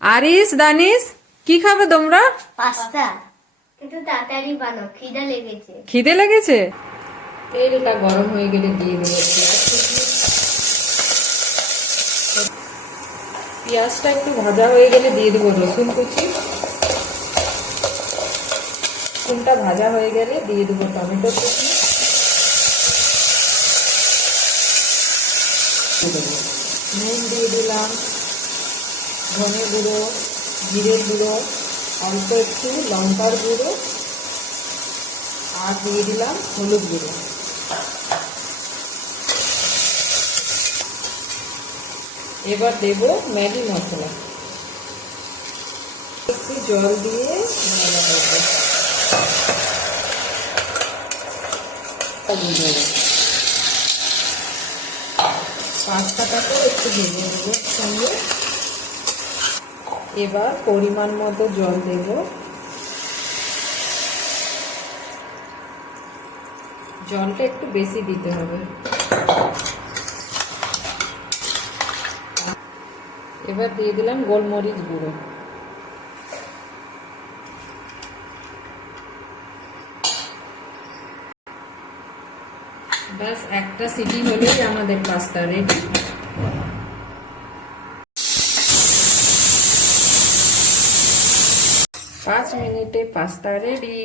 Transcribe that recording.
আরিস দানিস কি খাবে তোমরা? পাস্তা। কিন্তু তাড়াতাড়ি বানাও, খিদে লেগেছে। খিদে লেগেছে? তেলটা গরম হয়ে গেলে দিয়ে দেবো পেঁয়াজ কুচি। পেঁয়াজটা একটু ভাজা হয়ে গেলে দিয়ে দেবো রসুন কুচি। রসুনটা ভাজা হয়ে গেলে দিয়ে দেবো টমেটো কুচি। নুন দিয়ে দিলাম, ধনে গুঁড়ো, জিরের গুঁড়ো, অল্প একটু লঙ্কার গুঁড়ো আর দিয়ে দিলাম হলুদ গুঁড়ো। এবার দেব ম্যাগি মশলা। একটু জল দিয়ে নাড়া করবো। পাস্তাটাকে একটু ভেজে নেব সঙ্গে। এবার পরিমাণ মতো জল দেব। জলটা একটু বেশি দিতে হবে। এবার দিয়ে দিলাম গোলমরিচ গুঁড়ো। ব্যাস একটা সিটি হলেই আমাদের পাস্তা রেডি। 5 মিনিটে পাস্তা রেডি।